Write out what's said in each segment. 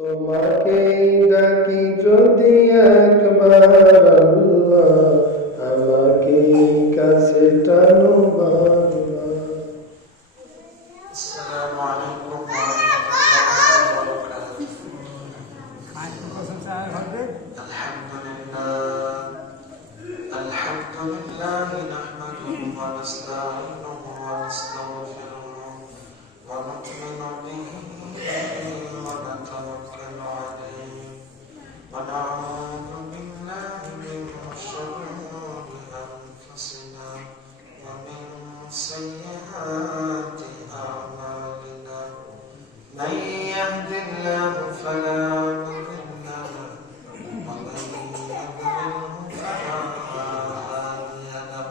তোমাকে ডাকি যদি একবার আল্লাহ, আমাকে কাছে টানো বাংলা। আসসালামু আলাইকুম ওয়া রাহমাতুল্লাহি ওয়া বারাকাতুহু। আলহামদুলিল্লাহ নাহমাদুহু ওয়া নাস্তাঈনুহু ওয়া নাস্তাগফিরুহু ওয়া নু'মিনু বিহি ওয়া নাতাওয়াক্কালু আলাইহি ওয়া না'উযু বিল্লাহি মিন شرور أنفسنا ومن سيئات أعمالنا من يهد الله فلا مضل له ومن يضلله فلا هادي له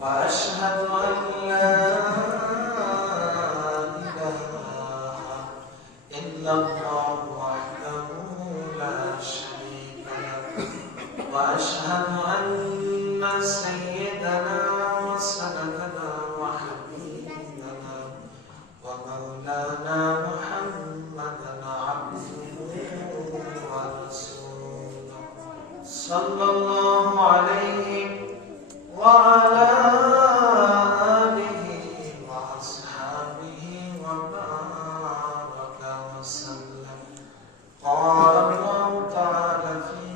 وأشهد أن لا إله إلا الله وحده لا شريك له وأشهد أن سيدنا وسندنا وحبيبنا ومولانا محمدا عبده ورسوله صلى الله عليه وعلى آله وأصحابه وبارك وسلم. قال الله تعالى في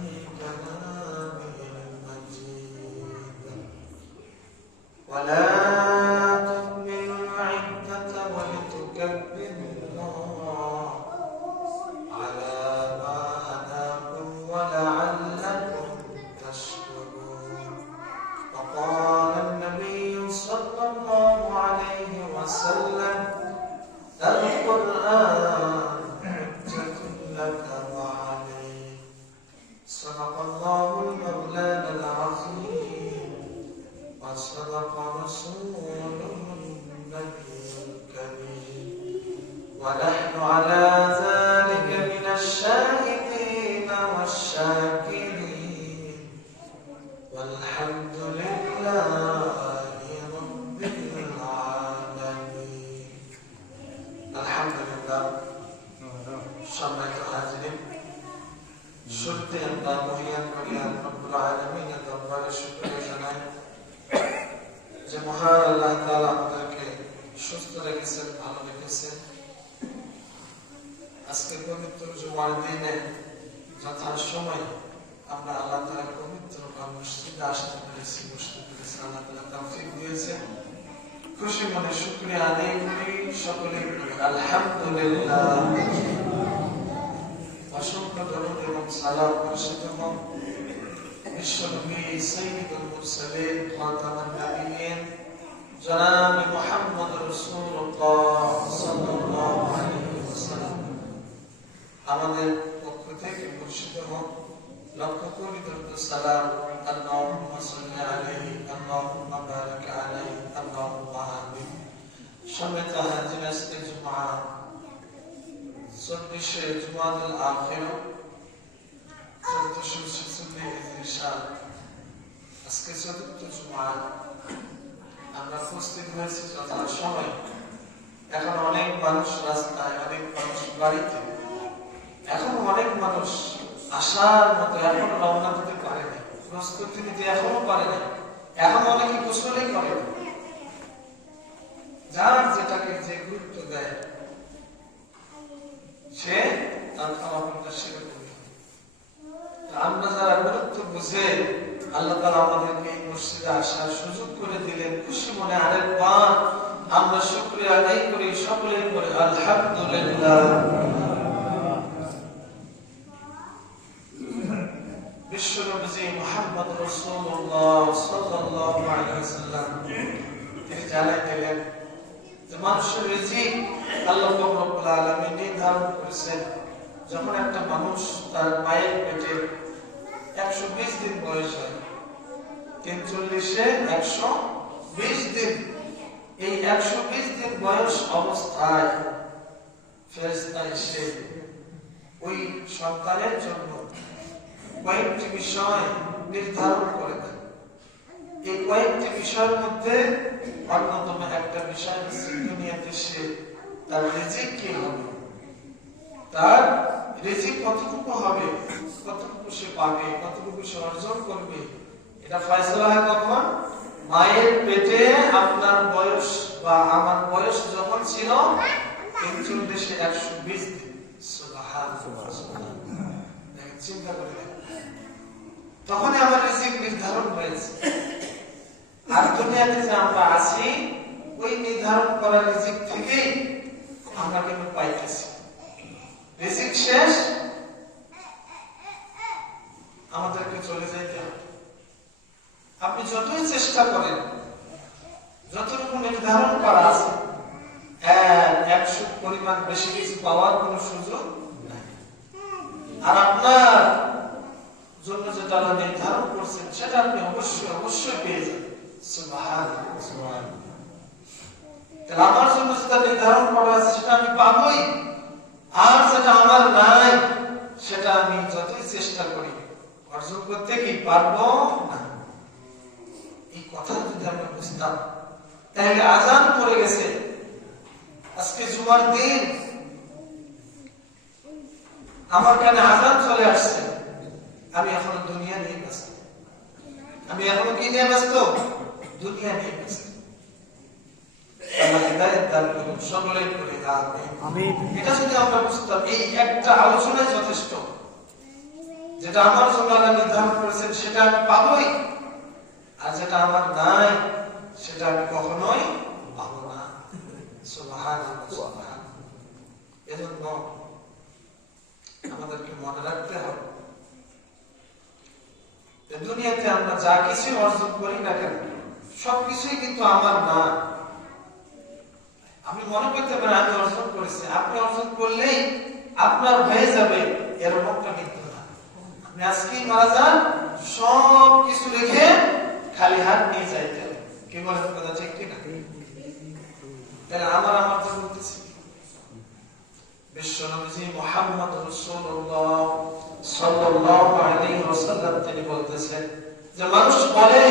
كلامه المجيد ولا تكملوا العدة ولتكبروا الله على ما هداكم ولعلكم تشكرون. وقال النبي صلى الله عليه وسلم القرآن حجة لك وعليك. صدق الله المولانا العظيم وصدق رسوله النبي الكريم ونحن على ذلك من الشاهدين والشاكرين والحمد لله رب العالمين. الحمد لله. সম্মানিত হাজিরিন, শুরুতে আমরা মহিয়ান করিয়ান রব্বুল আলামিনের দরবারে শুকরিয়া জানাই যে মহান আল্লাহ তাআলা আমাদেরকে সুস্থ রেখেছেন, ভালো রেখেছেন। আজকে পবিত্র জুমার দিনে যথাসময়ে আমরা আল্লাহ তাআলার পবিত্র মসজিদে আসতে পেরেছি, বসতে পেরেছি। আল্লাহ তাআলা তৌফিক দিয়েছেন। খুশি মনে শুকরিয়া আদায় করি, সকলে আলহামদুলিল্লাহ। অসংখ্য দরুদ এবং সালাম বর্ষিত হোক বিশ্বনবী সাইয়্যিদুল মুরসালিন খাতামুন নবিয়্যিন জনাব মুহাম্মদ রাসূলুল্লাহ সাল্লাল্লাহু আলাইহি ওয়াসাল্লাম। আমাদের পক্ষ থেকে বর্ষিত হোক লক্ষ কোটি দরুদ সালাম। আল্লাহুম্মা সাল্লি আলাইহি আল্লাহুম্মা বারিক আলাইহি আল্লাহুম্মা আমিন। সম্মানিত হাজির, আজকে জুমা 24শে জুমাদুল আখির 1446 হিজরি সাল। আজকে চতুর্থ জুমা। আমরা উপস্থিত হয়েছি যথাসময়ে। এখন অনেক মানুষ রাস্তায়, অনেক মানুষ বাড়িতে, এখন অনেক মানুষ আসার মতো এখন রওনা দিতে পারেনি, প্রস্তুতি নিতে এখনো পারেনি, এখন অনেকে গোসলই করে। যার যেটাকে যে গুরুত্ব দেয় সে তার খাওয়া সেরে করবে। আমরা যারা গুরুত্ব বুঝে আল্লাহ তাআলা আমাদেরকে এই মসজিদে আসার সুযোগ করে দিলেন, খুশি মনে আরেকবার আমরা শুকরিয়া আদায় করি, সকলে করে আলহামদুলিল্লাহ। বিশ্বনবী মুহাম্মদ রাসূলুল্লাহ সাল্লাল্লাহু আলাইহি ওয়াসাল্লাম তিনি জানাই দিলেন যে মানুষের রিজিক আল্লাহ রাব্বুল আলামিন নির্ধারণ করেছেন। যখন একটা মানুষ তার মায়ের পেটে 120 দিন বয়স হয়, 43-এ 120 দিন, এই 120 দিন বয়স অবস্থায় ফেরেশতা এসে ওই সন্তানের জন্য কয়েকটি বিষয় নির্ধারণ করে দেন। এই কয়েকটি বিষয়ের মধ্যে অন্যতম একটা বিষয় হচ্ছে দুনিয়াতে সে তার রিজিক কি হবে, তার রিজিক কতটুকু হবে, কতটুকু সে পাবে, কতটুকু সে অর্জন করবে, এটা ফয়সালা হয় কখন? মায়ের পেটে আপনার বয়স বা আমার বয়স যখন ছিল 120 দিন। সুবহানাল্লাহ, চিন্তা করে তখনই আমার রিজিক নির্ধারণ হয়েছে। আর দুনিয়াতে যে আমরা আছি ওই নির্ধারণ করা রিজিক থেকেই আমরা কিন্তু পাইতেছি। রিজিক শেষ, আমাদেরকে চলে যাইতে হবে। আপনি যতই চেষ্টা করেন, যতটুকু নির্ধারণ করা আছে, 100 পরিমাণ বেশি কিছু পাওয়ার কোনো সুযোগ নাই। আর আপনার জন্য যেটা আল্লাহ নির্ধারণ করছেন সেটা আপনি অবশ্যই পেয়ে যাবেন। সুবহানাল্লাহ। তাহলে আমার জন্য যেটা নির্ধারণ করা আছে সেটা আমি পাবোই, আর যেটা আমার নাই সেটা আমি যতই চেষ্টা করি অর্জন করতে কি পারবো না। এই কথা যদি আমরা বুঝতাম, তাহলে আজান পড়ে গেছে, আজকে জুমার দিন, আমার কানে আজান চলে আসছে, আমি এখনো দুনিয়া নিয়ে ব্যস্ত। আমি এখনো কি নিয়ে ব্যস্ত? দুনিয়া নিয়ে ব্যস্ত। সকলেই করে আমিন। এটা যদি আমরা বুঝতাম, এই একটা আলোচনায় যথেষ্ট। যেটা আমার জন্য আল্লাহ নির্ধারণ করেছেন সেটা আমি পাবোই, আর যেটা আমার নাই সেটা আমি কখনোই পাবো না। সুবহানাল্লাহ। এজন্য আমাদেরকে মনে রাখতে হবে যে দুনিয়াতে আমরা যা কিছু অর্জন করি না কেন, সবকিছুই কিন্তু আমার না। আপনি মনে করতে পারেন আমি অর্জন করেছি, আপনি অর্জন করলেই আপনার হয়ে যাবে, এরকমটা কিন্তু না। আপনি আজকেই মারা যান, সব কিছু রেখে খালি হাত নিয়ে যাইতে হবে। কি বলেন কথা ঠিক কিনা? তাহলে আমার তো বলতেছি, বিশ্বনবী মুহাম্মদ রাসূলুল্লাহ সাল্লাল্লাহু আলাইহি ওয়াসাল্লাম তিনি বলতেছেন যে মানুষ বলে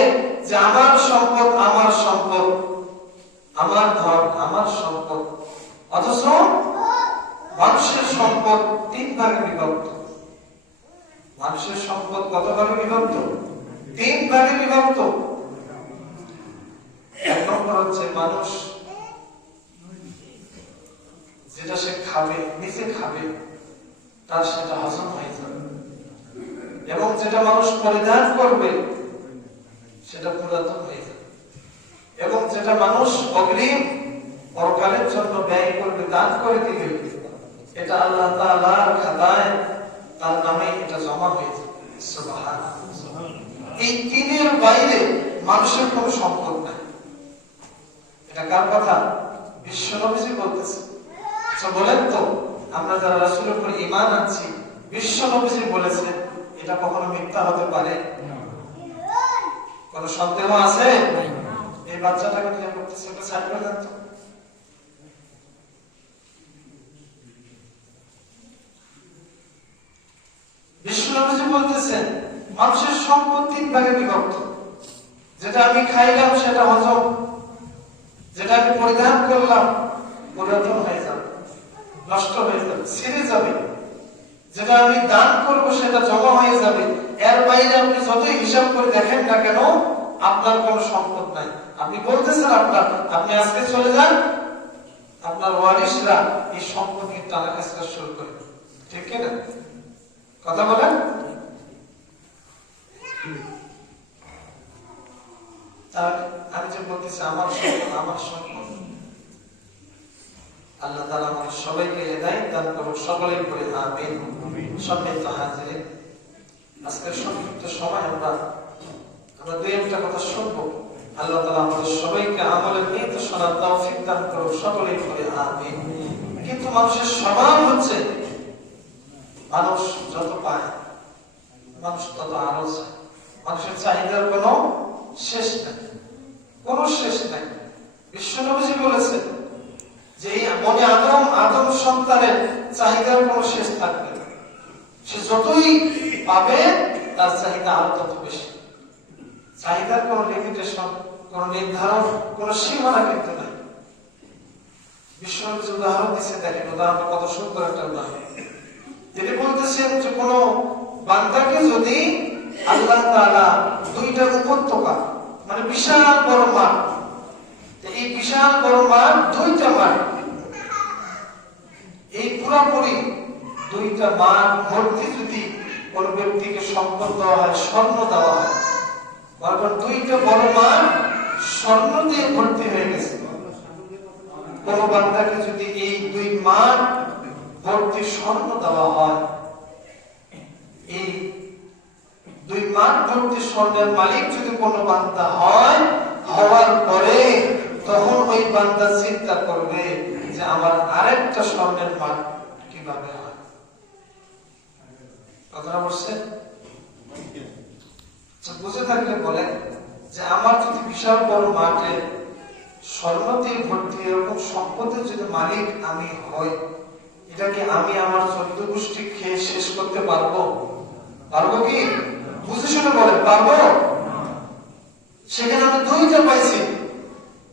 যে আমার সম্পদ, আমার সম্পদ, আমার ধন, আমার সম্পদ, অথচ মানুষের সম্পদ 3 ভাগে বিভক্ত। মানুষের সম্পদ কত ভাগে বিভক্ত? 3 ভাগে বিভক্ত। এক নম্বর হচ্ছে মানুষ যেটা সে খাবে, নিজে খাবে, তার সেটা হজম হয়ে যাবে, এবং যেটা মানুষ পরিধান করবে সেটা পুরাতন হয়ে যাবে, এবং যেটা মানুষ অগ্রিম পরকালের জন্য ব্যয় করবে, দান করে দিবে, এটা আল্লাহ তাআলার খাতায় তার নামে এটা জমা হয়ে যাবে। সুবহানাল্লাহ। এই 3-এর বাইরে মানুষের কোনো সম্পদ নাই। এটা কার কথা? বিশ্বনবী বলতেছে। আচ্ছা বলেন তো, আমরা যারা রাসূলের উপর ঈমান আনছি, বিশ্বনবী বলেছেন, এটা কখনো মিথ্যা হতে পারে? কোনো সন্দেহ আছে? এই বাচ্চাটাকে কি করতেছে, ওটা সাইড করে দেন তো। বিশ্বনবী বলতেছেন মানুষের সম্পদ 3 ভাগে বিভক্ত। যেটা আমি খাইলাম সেটা হজম, যেটা আমি পরিধান করলাম পুরাতন হয়ে যাবে, নষ্ট হয়ে যাবে, ছিঁড়ে যাবে, যেটা আমি দান করব সেটা জমা হয়ে যাবে। এর বাইরে আপনি যতই হিসাব করে দেখেন না কেন, আপনার কোনো সম্পদ নাই। আপনি বলতেছেন আপনি আজকে চলে যান, আপনার ওয়ারিশরা এই সম্পত্তি টানা কাজটা শুরু করবে, ঠিক কিনা? কথা বলেন। আমি যে বলতেছি আমার সম্পদ, আমার সম্পদ, আল্লাহ তাআলা আমাদের সবাইকে হেদায়েত দান করুন, সকলেই পড়ে আমিন। সম্মানিত হাজিরিন, আজকের সংক্ষিপ্ত সময় আমরা 2-একটা কথা শুনবো। আল্লাহ তাআলা আমাদের সবাইকে আমলের নিয়ত শোনার তৌফিক দান করুন, সকলেই পড়ে আমিন। কিন্তু মানুষের স্বভাব হচ্ছে, মানুষ যত পায় মানুষ তত আরো চায়। মানুষের চাহিদার কোনো শেষ নাই, কোনো শেষ নাই। বিশ্বনবী বলেছেন যে মনে আদম সন্তানের চাহিদার কোনো শেষ থাকবে না। সে যতই পাবে তার চাহিদা আরো তত বেশি। চাহিদার কোনো লিমিটেশন, কোনো নির্ধারণ, কোনো সীমানা কিন্তু নাই। বিশ্বনবী উদাহরণ দিচ্ছে, দেখেন উদাহরণটা কত সুন্দর একটা উদাহরণ। তিনি কোনো বান্দাকে যদি আল্লাহ তাআলা দুইটা উপত্যকা মানে বিশাল বড় মাঠ, এই বিশাল বড় মাঠ দুইটা মাঠ, এই পুরোপুরি দুইটা মাঠ ভর্তি যদি কোন ব্যক্তিকে সম্পদ দেওয়া হয়, স্বর্ণ দেওয়া হয়, তারপর দুইটা বড় মাঠ স্বর্ণ দিয়ে ভর্তি হয়ে গেছে, কোন বান্দাকে যদি এই দুই মাঠ ভর্তি স্বর্ণ দেওয়া হয়, এই দুই মাঠ ভর্তি স্বর্ণের মালিক যদি কোনো বান্দা হয়, হওয়ার পরে তখন ওই বান্দা চিন্তা করবে যে আমার আরেকটা স্বর্ণের মাঠ কিভাবে হয়। কথাটা বলছে বুঝে থাকলে বলেন যে আমার যদি বিশাল বড় মাঠে স্বর্ণ দিয়ে ভর্তি এরকম সম্পদের যদি মালিক আমি হই, এটাকে আমি আমার 14 গোষ্ঠী খেয়ে শেষ করতে পারবো? পারবো কি? বুঝে শুনে বলেন, পারবো? সেখানে আমি দুইটা পাইছি,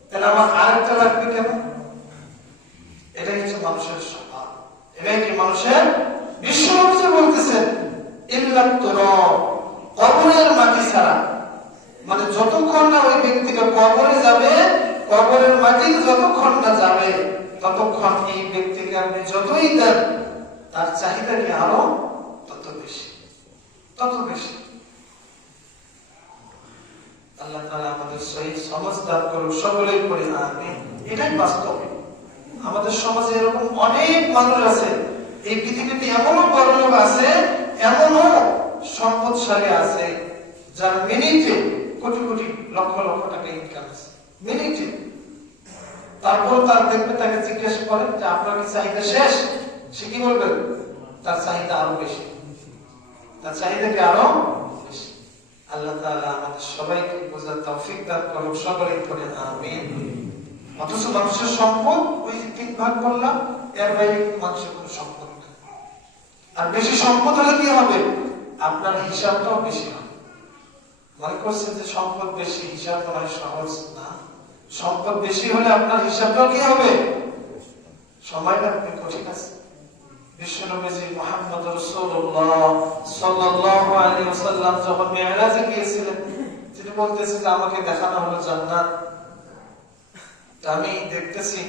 তাহলে আমার আরেকটা লাগবে কেন? এটাই হচ্ছে মানুষের স্বভাব, এটাই কি মানুষের বিশ্বনবী বলতেছেন কবরের মাটি ছাড়া, মানে যতক্ষণ না ওই ব্যক্তিটা কবরে যাবে, কবরের মাটি যতক্ষণ না যাবে ততক্ষণ এই ব্যক্তিকে আপনি যতই দেন তার চাহিদা কি আরো তত বেশি, তত বেশি। আল্লাহ তাআলা আমাদের সহি সমঝদার করুক, সকলেই পড়ি আমিন। এটাই বাস্তব। আমাদের সমাজে এরকম অনেক মানুষ আছে, এই পৃথিবীতে এমনও বড় লোক আছে, এমনও সম্পদশালী আছে যার মিনিটে কোটি কোটি লক্ষ লক্ষ টাকা ইনকাম আছে, মিনিটে। তারপর তার দেখবে, তাকে জিজ্ঞেস করেন যে আপনার কি চাহিদা শেষ? সে কি বলবেন? তার চাহিদা আরো বেশি, তার চাহিদা কি আরো বেশি। আল্লাহ তাআলা আমাদের সবাইকে বোঝার তৌফিক দান করুন, সকলেই পড়ে আমিন। অথচ মানুষের সম্পদ ওই 3 ভাগ বললাম, এর বাইরে মানুষের কোনো সম্পদ নেই। আর বেশি সম্পদ হলে কি হবে? আপনার হিসাবটাও বেশি হবে। মনে করছেন যে সম্পদ বেশি, হিসাব করা সহজ না। সম্পদ বেশি হলে আপনার হিসাবটাও কি হবে? সময় লাগবে, কঠিন আছে। বিশ্বনবী মুহাম্মদ রাসূলুল্লাহ সাল্লাল্লাহু আলাইহি ওয়াসাল্লাম যখন মিরাজে গিয়েছিলেন, তিনি বলতেছেন আমাকে দেখানো হলো জান্নাত। আমি দেখতেছি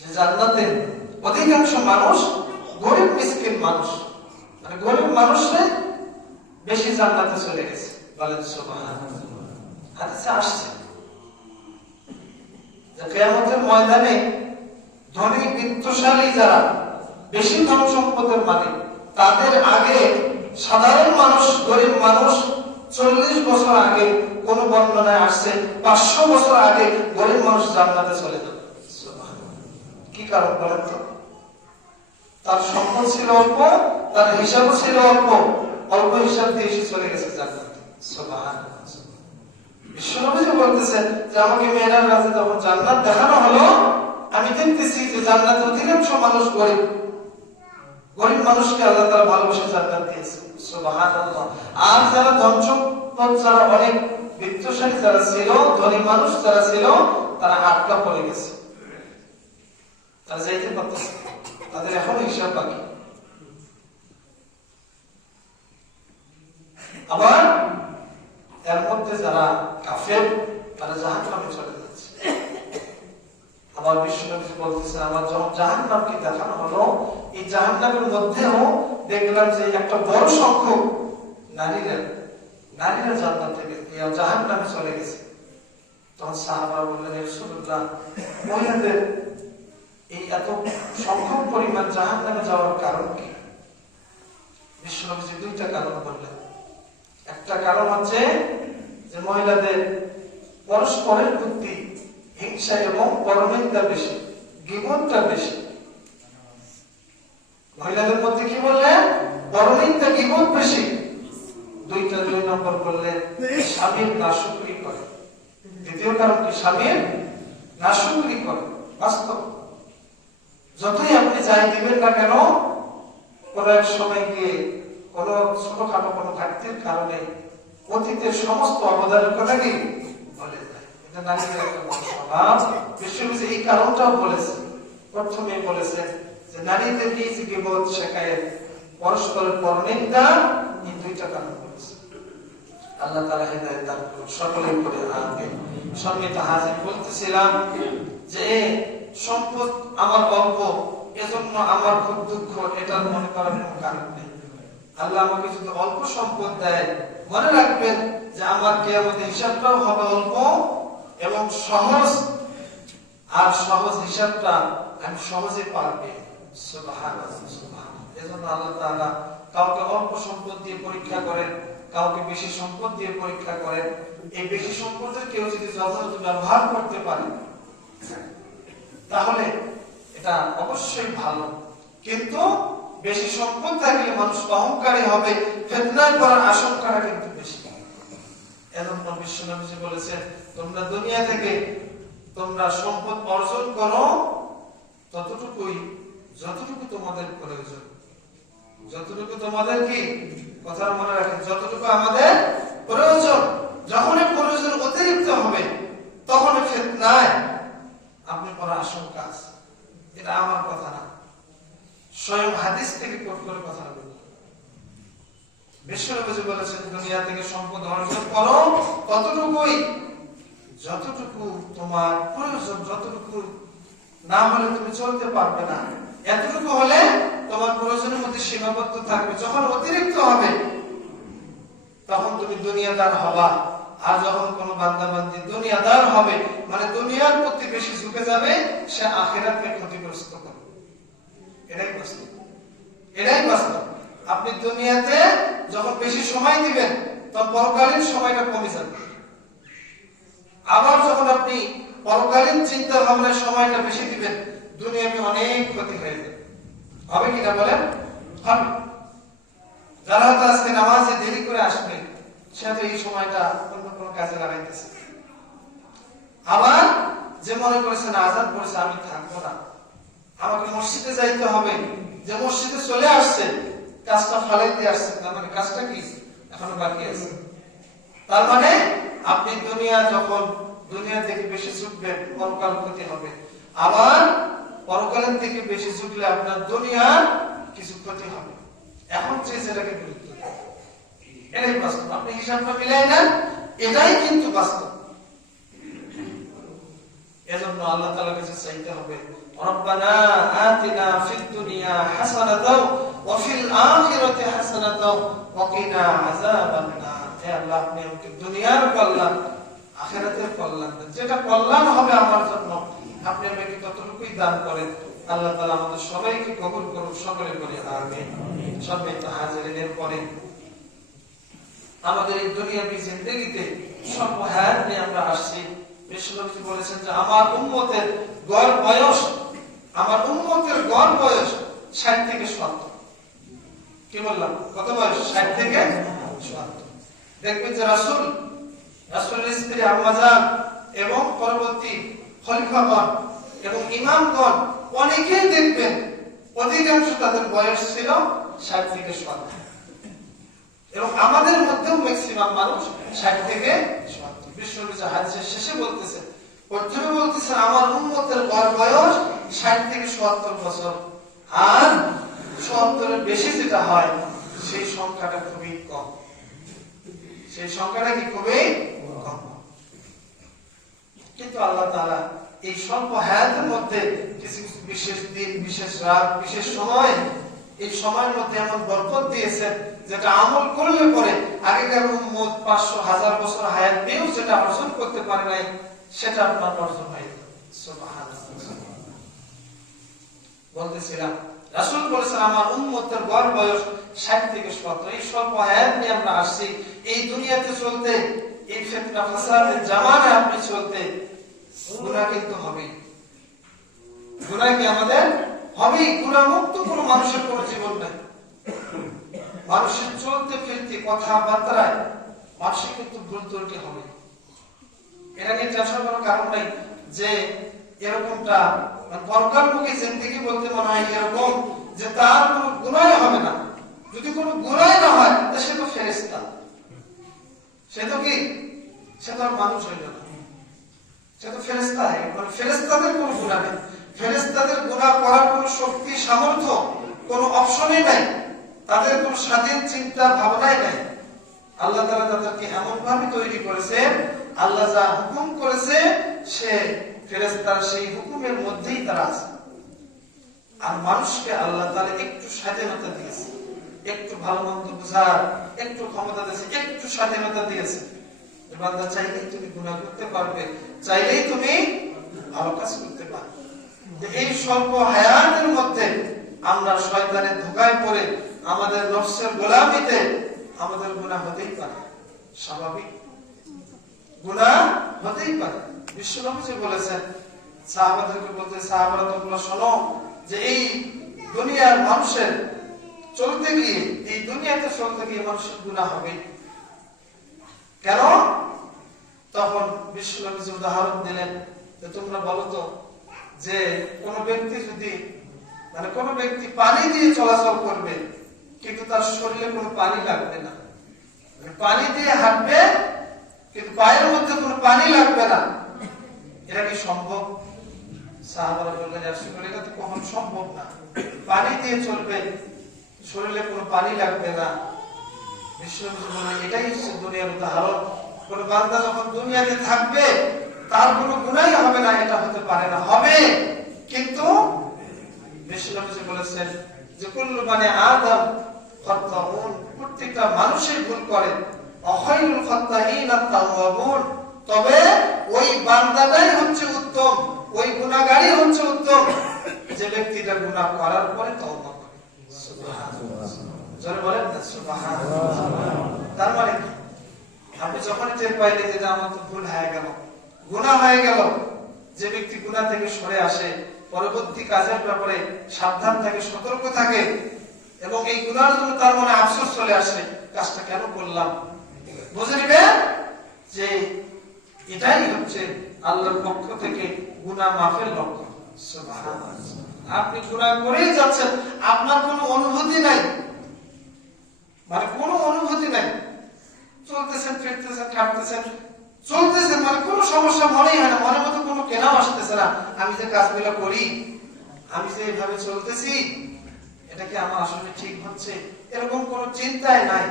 যে জান্নাতে অধিকাংশ মানুষ গরিব মিসকিন মানুষ, মানে গরিব মানুষরা বেশি জান্নাতে চলে গেছে। বলেন সুবহানাল্লাহ। হাদিসে আসছে যে কিয়ামতের ময়দানে ধনী বিত্তশালী যারা বেশি ধন সম্পদের মালিক, তাদের আগে সাধারণ মানুষ, গরিব মানুষ 40 বছর আগে, কোন বর্ণনায় আসছে 500 বছর আগে গরিব মানুষ জান্নাতে চলে যাবে। কি কারণ বলেন তো? তার সম্পদ ছিল অল্প, তার হিসাবও ছিল অল্প, অল্প হিসাব দিয়ে এসে চলে গেছে জান্নাতে। সুবহানাল্লাহ। বিশ্বনবী বলতেছেন যে আমাকে মেয়েরাজ রাতে যখন জান্নাত দেখানো হলো, আমি দেখতেছি যে জান্নাতে অধিকাংশ মানুষ গরিব, গরিব মানুষকে আল্লাহ তাআলা ভালোবেসে জান্নাত দিয়েছে। সুবহানাল্লাহ। আর যারা ধন সম্পদ, যারা অনেক বিত্তশালী যারা ছিল, ধনী মানুষ যারা ছিল, তারা আটকা পড়ে গেছে, তারা যাইতে পারতেছে, তাদের এখনো হিসাব বাকি। আবার এর মধ্যে যারা কাফের, তারা জাহান্নামে চলে যাচ্ছে। আমার বিশ্বনবী বলতেছেন আমার যখন জাহান্নামকে দেখানো হলো, এই জাহান্নামের মধ্যেও দেখলাম যে একটা বড় সংখ্যক নারীরা জান্নাত থেকে জাহান্নামে চলে গেছে। তখন সাহাবা বললেন ইয়া রাসূলুল্লাহ, মহিলাদের এই এত সংখ্যক পরিমাণ জাহান্নামে যাওয়ার কারণ কি? বিশ্বনবী 2টা কারণ বললেন। একটা কারণ হচ্ছে যে মহিলাদের পরস্পরের প্রতি হিংসা এবং পরনিন্দা বেশি, গীবতটা বেশি। মহিলাদের মধ্যে কি বললেন? পরনিন্দা, গীবত বেশি। 2 নম্বর বললেন স্বামীর নাশুকরি করে। দ্বিতীয় কারণ কি? স্বামীর নাশুকরি করে। বাস্তব, যতই আপনি যাই দিবেন না কেন, কোন এক সময় গিয়ে কোন ছোটখাটো কোন ঘাটতির কারণে অতীতের সমস্ত অবদানের কথা কি বলে যায়। এটা নারীদের একটা স্বভাব। বিশ্বনবী এই কারণটাও বলেছে, প্রথমে বলেছে যে নারীদেরকে যে গীবত শেখায়েত পরস্পরের পরনিন্দা, এই দুইটা কারণ করেছে। আল্লাহ তাআলা হেদায়েত দান করুন সকলের উপরে, আমিন। সম্মানিত হাজির, বলতেছিলাম যে সম্পদ আমার অল্প, এজন্য আমার খুব দুঃখ, এটা মনে করার কোনো কারণ নেই। আল্লাহ আমাকে যদি অল্প সম্পদ দেয়, মনে রাখবেন যে আমার কিয়ামতের হিসাবটাও হবে অল্প এবং সহজ, আর সহজ হিসাবটা আমি সহজে পারবে। সুবহানাল্লাহ, সুবহানাল্লাহ। এজন্য আল্লাহ তাআলা কাউকে অল্প সম্পদ দিয়ে পরীক্ষা করেন, কাউকে বেশি সম্পদ দিয়ে পরীক্ষা করেন। এই বেশি সম্পদের কেউ যদি যথাযথ ব্যবহার করতে পারে তাহলে এটা অবশ্যই ভালো, কিন্তু বেশি সম্পদ থাকলে মানুষ অহংকারী হবে, ফিতনায় পড়ার আশঙ্কাটা কিন্তু বেশি। এজন্য বিশ্বনবী বলেছেন, তোমরা দুনিয়া থেকে তোমরা সম্পদ অর্জন করো ততটুকুই যতটুকু তোমাদের প্রয়োজন। যতটুকু তোমাদের কি, কথা মনে রাখেন, যতটুকু আমাদের প্রয়োজন। যখন প্রয়োজন অতিরিক্ত হবে তখন ফিতনায় আপনি পড়ার আশঙ্কা আছে। এটা আমার কথা না, স্বয়ং হাদিস থেকে কোট করে কথা বলবো। বিশ্বনবী বলেছেন, দুনিয়া থেকে সম্পদ অর্জন করো ততটুকুই যতটুকু তোমার প্রয়োজন। যতটুকু না হলে তুমি চলতে পারবে না, এতটুকু হলে তোমার প্রয়োজনের মধ্যে সীমাবদ্ধ থাকবে। যখন অতিরিক্ত হবে তখন তুমি দুনিয়াদার হবা। আর যখন কোন বান্দা বান্দি দুনিয়াদার হবে, মানে দুনিয়ার প্রতি বেশি ঝুঁকে যাবে, সে আখিরাতকে ক্ষতিগ্রস্ত করবে। এটাই বাস্তব, এটাই বাস্তব। আপনি দুনিয়াতে যখন বেশি সময় দিবেন তখন পরকালীন সময়টা কমে যাবে। আবার যখন আপনি পরকালীন চিন্তা ভাবনায় সময়টা বেশি দিবেন, দুনিয়াতে অনেক ক্ষতি হয়ে যাবে। হবে কিনা বলেন? হবে। যারা হয়তো আজকে নামাজে দেরি করে আসবে, সে তো এই সময়টা অন্য কোনো কাজে লাগাইতেছে। আবার যে মনে করেছে না, আজান করেছে, আমি থাকবো না, আমাকে মসজিদে যাইতে হবে, যে মসজিদে চলে আসছে, কাজটা ফালাইতে আসছে, তার মানে কাজটা কি এখনো বাকি আছে। তার মানে আপনি দুনিয়া থেকে বেশি ছুটবেন, পরকাল ক্ষতি হবে। আবার পরকালের থেকে বেশি ছুটলে আপনার দুনিয়ার কিছু ক্ষতি হবে। এখন যে সেটাকে গুরুত্ব দেন, এটাই বাস্তব। আপনি হিসাবটা মিলাই নেন, এটাই কিন্তু বাস্তব। এজন্য আল্লাহ তাআলার কাছে চাইতে হবে, রব্বানা আতিনা ফিদ দুনিয়া হাসানাতাও ওয়া ফিল আখিরাতি হাসানাতাও ওয়া কিনা আযাবান নার। হে আল্লাহ, আপনি আমাকে দুনিয়ার কল্যাণ, আখিরাতের কল্যাণ, যেটা কল্যাণ হবে আমার জন্য, আপনি আমাকে ততটুকুই দান করেন। আল্লাহ তাআলা আমাদের সবাইকে কবুল করুন, সকলে বলি আমিন। সম্মানিত হাজিরিনের পরে আমাদের এই দুনিয়াবী জিন্দেগিতে স্বল্প হায়াত নিয়ে আমরা আসছি। বিশ্বনবী বলেছেন যে আমার উম্মতের গড় বয়স 60 থেকে 70। কি বললাম? কত বয়স? 60 থেকে 70। দেখবেন যে রাসূলের স্ত্রী আম্মা জান এবং পরবর্তী খলিফাগণ এবং ইমামগণ অনেকেই দেখবেন অধিকাংশ তাদের বয়স ছিল 60 থেকে 70। এবং আমাদের মধ্যেও ম্যাক্সিমাম মানুষ 60 থেকে 70। বিশ্বনবী হাদিসের শেষে বলতেছেন, প্রথমে বলতেছেন আমার উম্মতের গড় বয়স 60 থেকে 70 বছর, আর 70 এর বেশি যেটা হয় সেই সংখ্যাটা খুবই কম। সেই সংখ্যাটা কি খুবই কম। কিন্তু আল্লাহ তাআলা এই স্বল্প হায়াতের মধ্যে কিছু কিছু বিশেষ দিন, বিশেষ রাত, বিশেষ সময়, এই সময়ের মধ্যে এমন বরকত দিয়েছেন যেটা আমল করলে পরে আগেকার উম্মত 500-1000 বছর হায়াত পেয়েও যেটা অর্জন করতে পারে নাই, সেটা আপনার অর্জন হয়। সুবহানাল্লাহ। বলতেছিলাম রাসূল বলেছেন আমার উম্মতের গড় বয়স 60 থেকে 70। এই স্বল্প হায়াত নিয়ে আমরা আসছি এই দুনিয়াতে চলতে, এই ফিতনা ফাসাদের জামানায় আপনি চলতে। গুনাহ কিন্তু হবেই, গুনাহ কি আমাদের হবেই। গুনাহ মুক্ত কোনো মানুষের কোনো জীবন নাই। মানুষের চলতে ফিরতে, কথাবার্তায় মানুষের কিন্তু ভুল ত্রুটি হবে। এটা নিয়ে টেনশন করার কারণ নাই যে এরকমটা পরকালমুখী জিন্দেগি বলতে মনে হয় এরকম যে তার কোনো গুনাহ হবে না। যদি কোনো গুনাহ না হয় তা সে তো ফেরেশতা, সে তো কি, সে তো আর মানুষ হইল না, সে তো ফেরেশতা। মানে ফেরেশতাদের কোনো গুনাহ নেই, ফেরেশতাদের গুনাহ করার কোনো শক্তি, সামর্থ্য, কোনো অপশনই নাই। তাদের কোনো স্বাধীন চিন্তা ভাবনাই নাই। আল্লাহ তাআলা তাদেরকে এমন ভাবে তৈরি করেছেন, আল্লাহ যা হুকুম করেছে সে ফেরেশতার সেই হুকুমের মধ্যেই তারা আছে। আর মানুষকে আল্লাহ তাআলা একটু স্বাধীনতা দিয়েছে, একটু ভালো মন্দ বোঝার একটু ক্ষমতা দিয়েছে, একটু স্বাধীনতা দিয়েছে। বান্দা চাইলেই তুমি গুনাহ করতে পারবে, চাইলেই তুমি ভালো কাজ করতে পারবে। এই স্বল্প হায়াতের মধ্যে আমরা শয়তানের ধোঁকায় পড়ে আমাদের নফসের গোলামিতে আমাদের গুনাহ হতেই পারে, স্বাভাবিক গুনাহ হতেই পারে। বিশ্বনবী বলেছেন, সাহাবাদেরকে বলতে, সাহাবারা তোমরা শোনো যে এই দুনিয়ার মানুষের চলতে গিয়ে, এই দুনিয়াতে চলতে গিয়ে মানুষের গুনাহ হবে। কেন? তখন বিশ্বনবী উদাহরণ দিলেন যে তোমরা বলো তো, যে কোন ব্যক্তি যদি কোন ব্যক্তি পানি দিয়ে চলাচল করবে কিন্তু তার শরীরে কোনো পানি লাগবে না, পানি দিয়ে হাঁটবে কিন্তু পায়ের মধ্যে কোনো পানি লাগবে না, এটা কি সম্ভব? সাহাবারা বললেন, এটা তো কখন সম্ভব না। পানি দিয়ে চলবে, শরীরে কোনো পানি লাগবে না। বিশ্বনবী বললেন, এটাই হচ্ছে দুনিয়ার উদাহরণ। কোন বান্দা যখন দুনিয়াতে থাকবে তার কোনো গুনাহই হবে না, এটা হতে পারে না। হবে, কিন্তু বিশ্বনবী বলেছেন যে কুল্লু বানি আদম খাত্তাউন, প্রত্যেকটা মানুষই ভুল করে। অখায়রুল খাত্তাইন আত-তাওয়াবুন, তবে ওই বান্দাটাই হচ্ছে উত্তম, ওই গুনাহগারই হচ্ছে উত্তম যে ব্যক্তিটা গুনাহ করার পরে তওবা করে। সুবহানাল্লাহ, জোরে বলেন না সুবহানাল্লাহ। তার মানে কি? আপনি যখন টের পাইলেন যে আমার তো ভুল হয়ে গেল, গুনাহ হয়ে গেল, যে ব্যক্তি গুনাহ থেকে সরে আসে পরবর্তী কাজের ব্যাপারে সাবধান থাকে, সতর্ক থাকে, এবং এই গুনাহের জন্য তার মনে আফসোস চলে আসে, কাজটা কেন করলাম, বুঝে নিবে যে এটাই হচ্ছে আল্লাহর পক্ষ থেকে গুনাহ মাফের লক্ষণ। সুবহানাল্লাহ। আপনি গুনাহ করেই যাচ্ছেন, আপনার কোনো অনুভূতি নাই, কোনো অনুভূতি নাই, চলতেছেন, ফিরতেছেন, খাটতেছেন, চলতেছেন, কোনো সমস্যা মনেই হয় না, মনের মতো কোনো কেনাও আসতেছে না। আমি যে কাজগুলো করি, আমি যে এইভাবে চলতেছি, এটা কি আমার আসলে ঠিক হচ্ছে, এরকম কোনো চিন্তাই নাই।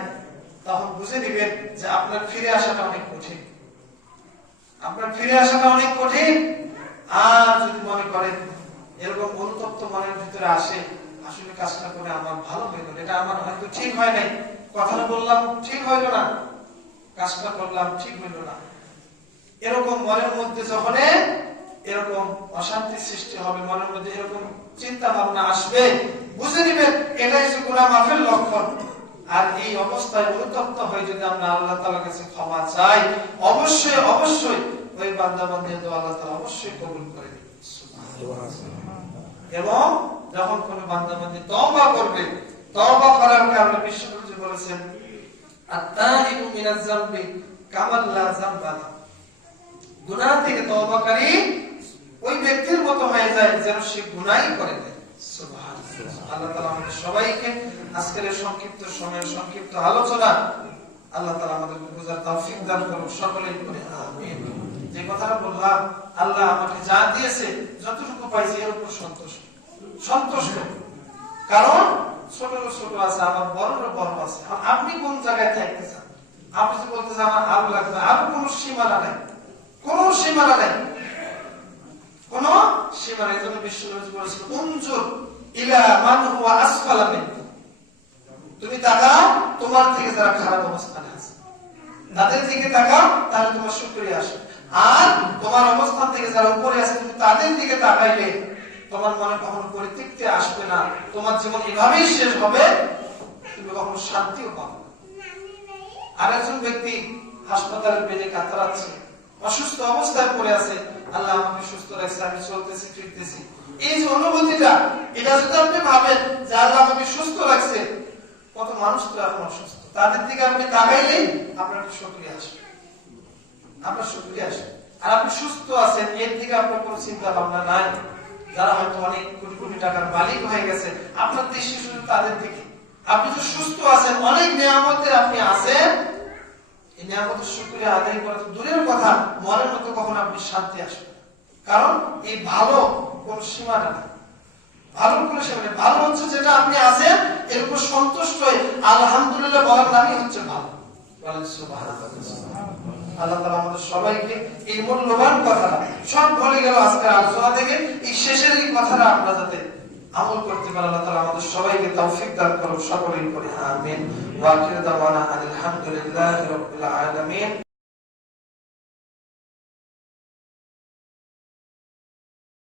তখন বুঝে নিবেন যে আপনার ফিরে আসাটা অনেক কঠিন, আপনার ফিরে আসাটা অনেক কঠিন। আর যদি মনে করেন এরকম অনুতপ্ত মনের ভিতরে আসে, আসলে কাজটা করে আমার ভালো হইল, এটা আমার হয়তো ঠিক হয় নাই, কথাটা বললাম ঠিক হইল না, কাজটা করলাম ঠিক হইল না, এরকম মনের মধ্যে যখন এরকম অশান্তি সৃষ্টি হবে, মনের মধ্যে এরকম চিন্তা ভাবনা আসবে, বুঝে নিবেন এটাই হচ্ছে গুনাহ মাফের লক্ষণ। আর এই অবস্থায় অনুতপ্ত হয়ে যদি আমরা আল্লাহ তাআলার কাছে ক্ষমা চাই, অবশ্যই অবশ্যই ওই বান্দা বান্দির দোয়া আল্লাহ তাআলা অবশ্যই কবুল করে নেবেন। এবং যখন কোন বান্দা বান্দি তওবা করবে, তওবা করার কারণে বিশ্বনবী বলেছেন, আত-তাইবু মিনাজ যামবি কামান লা যামবা লাহু, গুনাহ থেকে তওবাকারী ওই ব্যক্তির মতো হয়ে যায় যেন সে গুনাহই করে না। সুবহানাল্লাহ। আল্লাহ তাআলা আমাদের সবাইকে আজকের সংক্ষিপ্ত সময়ের সংক্ষিপ্ত আলোচনা আল্লাহ তাআলা আমাদেরকে বুঝার তৌফিক দান করুন, সকলেই বলি আমিন। যে কথাটা বললাম, আল্লাহ আমাকে যা দিয়েছে যতটুকু পাইছি এর উপর সন্তুষ্ট। কারণ ছোট ছোট আছে, আমার বড় বড় আছে। আপনি কোন জায়গায় থাকতে চান? আপনি যদি বলতে চান আমার আরো লাগবে, আরো কোনো সীমানা নাই, কোনো সীমানা নাই, কোনো সীমানা। এই জন্য বিশ্বনবী বলেছেন, উনজুর ইলা মান হুয়া আসফালা মিনকুম, তুমি তাকাও তোমার থেকে যারা খারাপ অবস্থানে আছে তাদের দিকে তাকাও, তাহলে তোমার শুকরিয়া আসবে। আর তোমার অবস্থান থেকে যারা উপরে আছে তুমি তাদের দিকে তাকাইলে তোমার মনে কখনো পরিতৃপ্তি আসবে না, তোমার জীবন এভাবেই শেষ হবে, তুমি কখনো শান্তিও পাবে না। আর একজন ব্যক্তি হাসপাতালের বেডে কাতরাচ্ছে, অসুস্থ অবস্থায় পড়ে আছে, আল্লাহ আমাকে সুস্থ রাখছে, আমি চলতেছি ফিরতেছি, এই যে অনুভূতিটা, এটা যদি আপনি ভাবেন যে আল্লাহ আমাকে সুস্থ রাখছে, কত মানুষ তো এখন অসুস্থ, তাদের দিকে আপনি তাকাইলেই আপনার শুকরিয়া আসবে, আপনার শুকরিয়া আসবে। আর আপনি সুস্থ আছেন, এর দিকে আপনার কোনো চিন্তা ভাবনা নাই। যারা হয়তো অনেক কোটি কোটি টাকার মালিক হয়ে গেছে, আপনার দৃষ্টি শুধু তাদের দিকে। আপনি তো সুস্থ আছেন, অনেক নিয়ামতের আপনি আছেন, এই নিয়ামতের শুকরিয়া আদায় করা তো দূরের কথা, মনের মতো কখন আপনি শান্তি আসবে। কারণ এই ভালো কোন সীমানা নেই, ভালো কোন সীমা নেই। ভালো হচ্ছে যেটা আপনি আছেন এর উপর সন্তুষ্ট হয়ে আলহামদুলিল্লাহ বলার নামই হচ্ছে ভালো। বলেন সুবহানাল্লাহ। আল্লাহ তাআলা আমাদের সবাইকে এই মূল্যবান কথাটা সব বলে গেল আজকের আলোচনা থেকে, এই শেষের এই কথাটা আমরা যাতে আমল করতে পারি, আল্লাহ তাআলা আমাদের সবাইকে তৌফিক দান করুন, সকলেই পড়ি আমিন। ওয়া আখিরু দাওয়ানা আলহামদুলিল্লাহি রাব্বিল আলামিন।